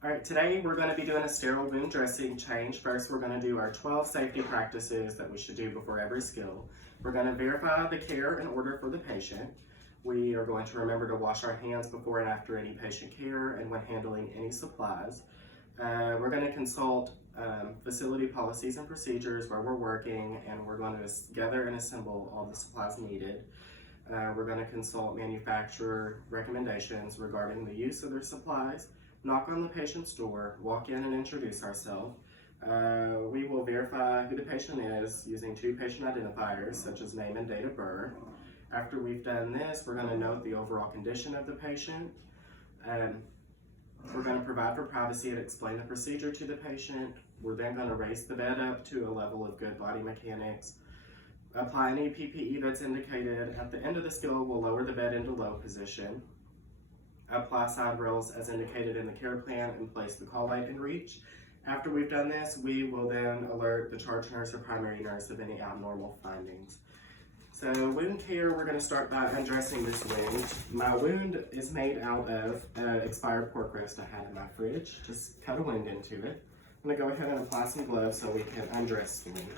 All right, today we're going to be doing a sterile wound dressing change. First, we're going to do our 12 safety practices that we should do before every skill. We're going to verify the care and order for the patient. We are going to remember to wash our hands before and after any patient care and when handling any supplies. We're going to consult facility policies and procedures where we're working, and we're going to gather and assemble all the supplies needed. We're going to consult manufacturer recommendations regarding the use of their supplies, knock on the patient's door, walk in and introduce ourselves. We will verify who the patient is using 2 patient identifiers such as name and date of birth. After we've done this, we're going to note the overall condition of the patient. We're going to provide for privacy and explain the procedure to the patient. We're then going to raise the bed up to a level of good body mechanics. Apply any PPE that's indicated. At the end of the skill, we'll lower the bed into low position. Apply side rails as indicated in the care plan and place the call light in reach. After we've done this, we will then alert the charge nurse or primary nurse of any abnormal findings. So wound care, we're going to start by undressing this wound. My wound is made out of expired pork roast I had in my fridge. Just cut a wound into it. I'm going to go ahead and apply some gloves so we can undress the wound.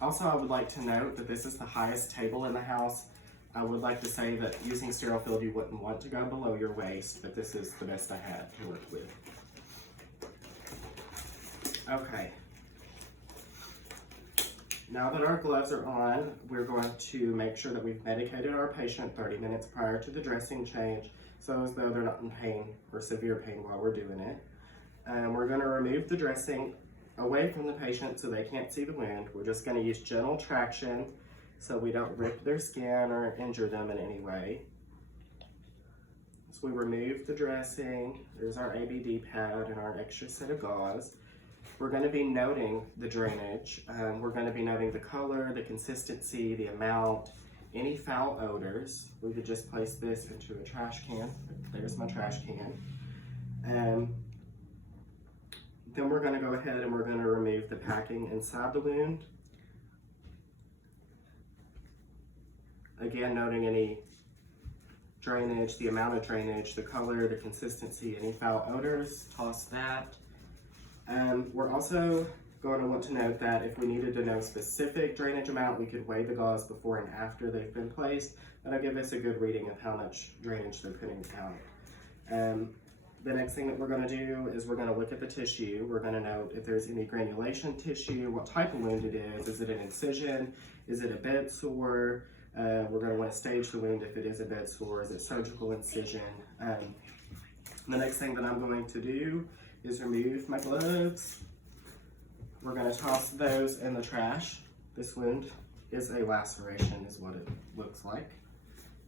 Also, I would like to note that this is the highest table in the house. I would like to say that using sterile field, you wouldn't want to go below your waist, but this is the best I had to work with. Okay. Now that our gloves are on, we're going to make sure that we've medicated our patient 30 minutes prior to the dressing change, so as though they're not in pain or severe pain while we're doing it. We're going to remove the dressing away from the patient so they can't see the wound. We're just going to use gentle traction so we don't rip their skin or injure them in any way. So we remove the dressing. There's our ABD pad and our extra set of gauze. We're going to be noting the drainage. We're going to be noting the color, the consistency, the amount, any foul odors. We could just place this into a trash can. There's my trash can. Then we're going to go ahead and we're going to remove the packing inside the wound. Again, noting any drainage, the amount of drainage, the color, the consistency, any foul odors, toss that. We're also going to want to note that if we needed to know specific drainage amount, we could weigh the gauze before and after they've been placed. That'll give us a good reading of how much drainage they're putting out. The next thing that we're going to do is we're going to look at the tissue. We're going to note if there's any granulation tissue, what type of wound it is. Is it an incision? Is it a bed sore? We're going to want to stage the wound if it is a bed sore. Is it surgical incision? The next thing that I'm going to do is remove my gloves. We're going to toss those in the trash. This wound is a laceration is what it looks like.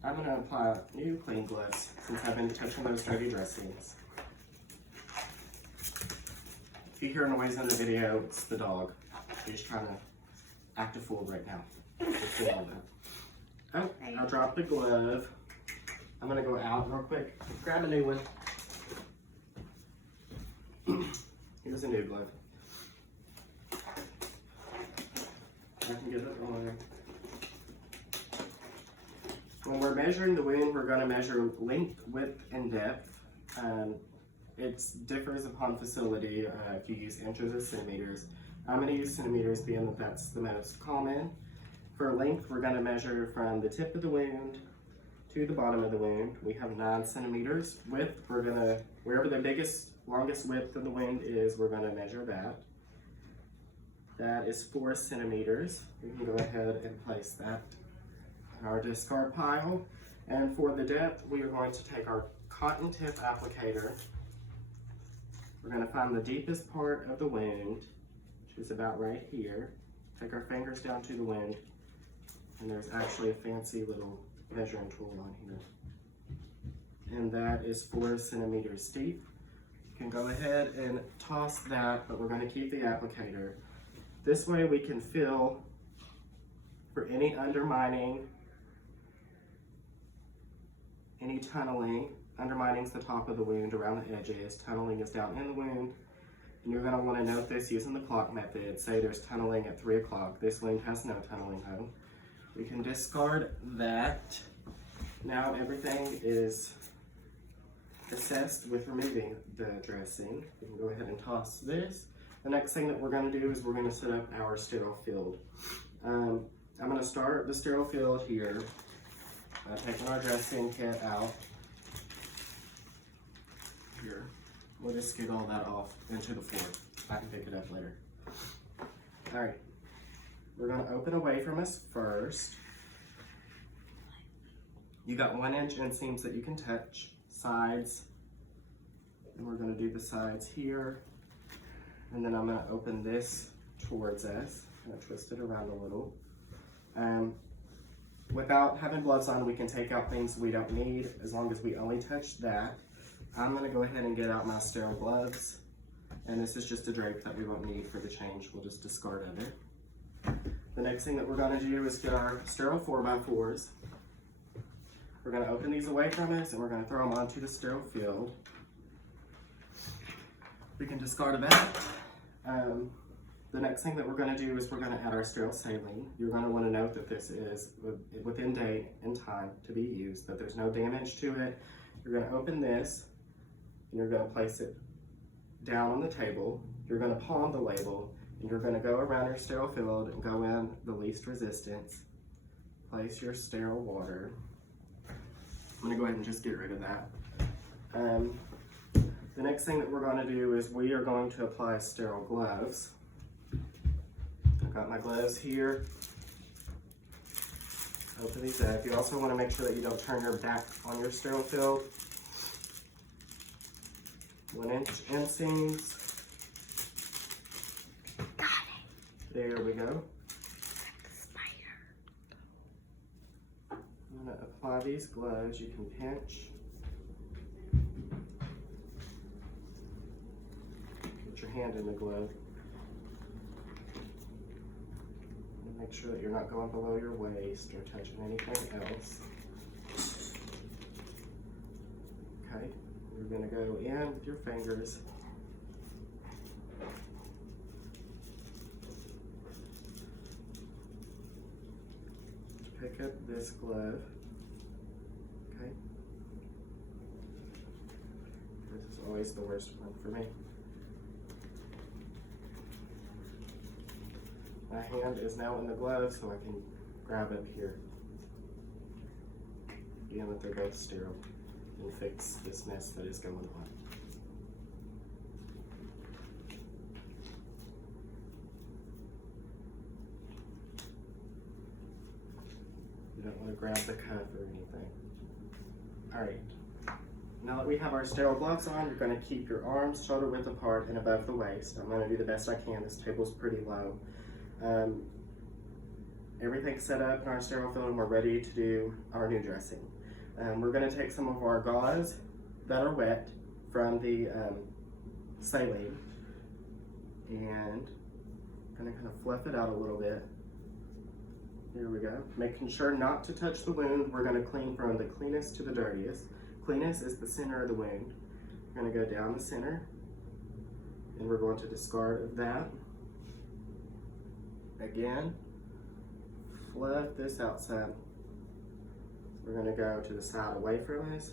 I'm going to apply new clean gloves since I've been touching those dirty dressings. If you hear noise in the video, it's the dog. He's trying to act a fool right now. Oh, I dropped the glove. I'm going to go out real quick, grab a new one. Here's a new glove. I can get it on. When we're measuring the wound, we're going to measure length, width, and depth. It differs upon facility if you use inches or centimeters. I'm going to use centimeters being that that's the most common. For length, we're going to measure from the tip of the wound to the bottom of the wound. We have 9 centimeters. Width, we're going to, wherever the biggest, longest width of the wound is, we're going to measure that. That is 4 centimeters. We can go ahead and place that in our discard pile. And for the depth, we are going to take our cotton tip applicator. We're going to find the deepest part of the wound, which is about right here. Take our fingers down to the wound, and there's actually a fancy little measuring tool on here. And that is 4 centimeters deep. You can go ahead and toss that, but we're going to keep the applicator. This way we can feel for any undermining, any tunneling. Undermining's the top of the wound around the edges. Tunneling is down in the wound. And you're going to want to note this using the clock method. Say there's tunneling at 3 o'clock. This wound has no tunneling though. We can discard that. Now everything is assessed with removing the dressing. We can go ahead and toss this. The next thing that we're going to do is we're going to set up our sterile field. I'm going to start the sterile field here, taking our dressing kit out. Here, we'll just get all that off into the floor. I can pick it up later. All right, we're going to open away from us first. You got 1-inch inseams that you can touch, sides, and we're going to do the sides here. And then I'm going to open this towards us. I'm going to twist it around a little. Without having gloves on, we can take out things we don't need as long as we only touch that. I'm going to go ahead and get out my sterile gloves. And this is just a drape that we won't need for the change. We'll just discard of it. The next thing that we're going to do is get our sterile 4x4s. We're going to open these away from us and we're going to throw them onto the sterile field. We can discard of that. The next thing that we're going to do is we're going to add our sterile saline. You're going to want to note that this is within date and time to be used, that there's no damage to it. You're going to open this and you're going to place it down on the table. You're going to palm the label and you're going to go around your sterile field and go in the least resistance. Place your sterile water. I'm going to go ahead and just get rid of that. The next thing that we're going to do is we are going to apply sterile gloves. I've got my gloves here. Open these up. You also want to make sure that you don't turn your back on your sterile field. 1-inch inseams. Got it. There we go. Spider. I'm going to apply these gloves. You can pinch. Put your hand in the glove. And make sure that you're not going below your waist or touching anything else. Okay, you're going to go in with your fingers. Pick up this glove. Okay. This is always the worst one for me. My hand is now in the glove, so I can grab up here. Again, that they're both sterile, and fix this mess that is going on. You don't want to grab the cuff or anything. All right. Now that we have our sterile gloves on, you're going to keep your arms shoulder width apart and above the waist. I'm going to do the best I can. This table's pretty low. Everything's set up in our sterile field and we're ready to do our new dressing. We're going to take some of our gauze that are wet from the saline and going to kind of fluff it out a little bit. Here we go. Making sure not to touch the wound. We're going to clean from the cleanest to the dirtiest. Cleanest is the center of the wound. We're going to go down the center and we're going to discard of that. Again, fluff this outside. We're going to go to the side away from us,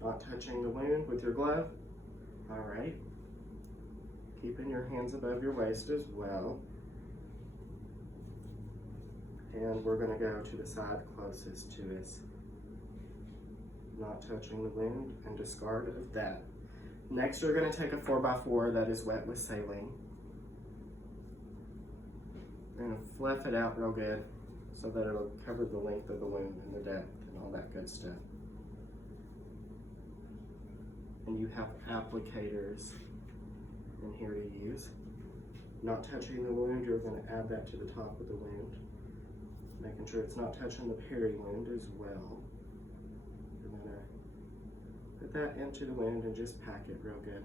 not touching the wound with your glove. All right. Keeping your hands above your waist as well. And we're going to go to the side closest to us, not touching the wound, and discard of that. Next, you're going to take a 4x4 that is wet with saline. We're going to fluff it out real good so that it'll cover the length of the wound and the depth and all that good stuff. And you have applicators in here to use. Not touching the wound, you're going to add that to the top of the wound. Making sure it's not touching the peri wound as well. You're going to put that into the wound and just pack it real good.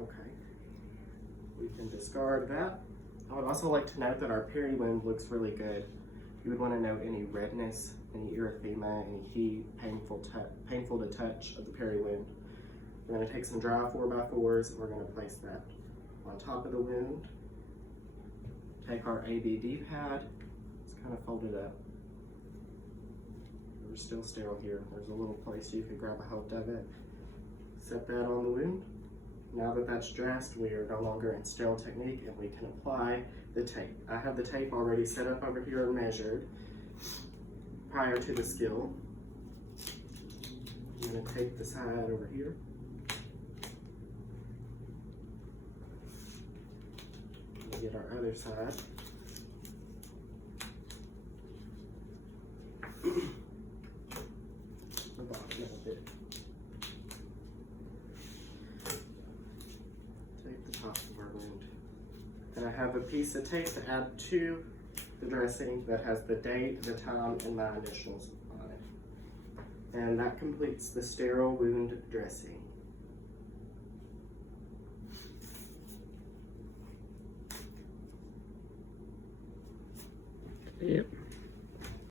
Okay, we can discard that. I would also like to note that our peri wound looks really good. You would want to note any redness any erythema, any heat, painful to touch of the peri wound. We're going to take some dry 4x4s and we're going to place that on top of the wound. Take our ABD pad, just kind of fold it up. We're still sterile here. There's a little place you can grab a hold of it. Set that on the wound. Now that that's dressed, we are no longer in sterile technique and we can apply the tape. I have the tape already set up over here and measured prior to the skill. I'm going to take the side over here. Get our other side. The bottom of it. Take the top of our wound. And I have a piece of tape to add to the dressing that has the date, the time, and my initials on it. And that completes the sterile wound dressing. Yep.